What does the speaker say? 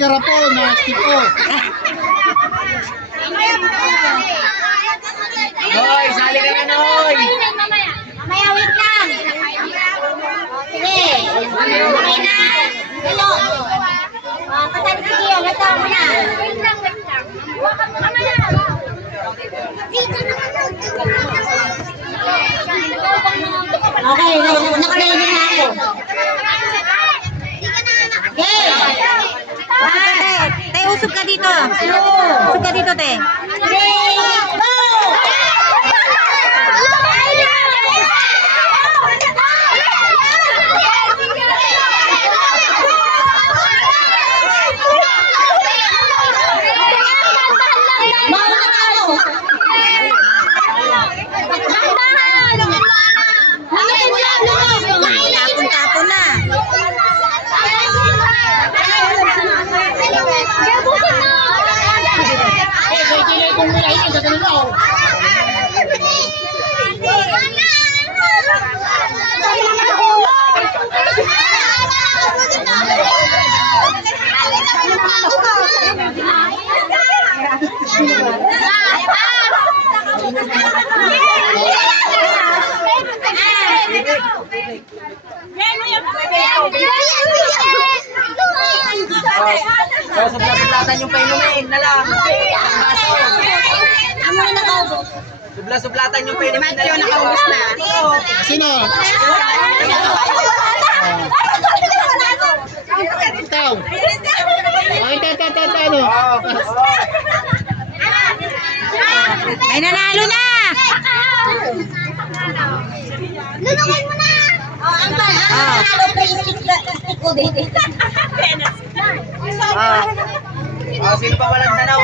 garapon na tipo. Noy, sali ka na, Noy. Mamaya, wait lang. Sige. Okay na. Hello. Kasali si Gio. Basta mo na. Wait lang. Mamaya. Okay, naka-ready na ako. Okay. Te, usog ka dito. Usog ka dito, te. 3, go! Tapon-tapon na. Subla-sublatan yung painumin na lang. Subla-sublatan yung painumin na lang. Nakaubos na. Sino? Ikaw. Ay, ano? May nanalo na. Lulungin mo na! Ang panalo, stick ko, baby. Sino pa walang tanaw?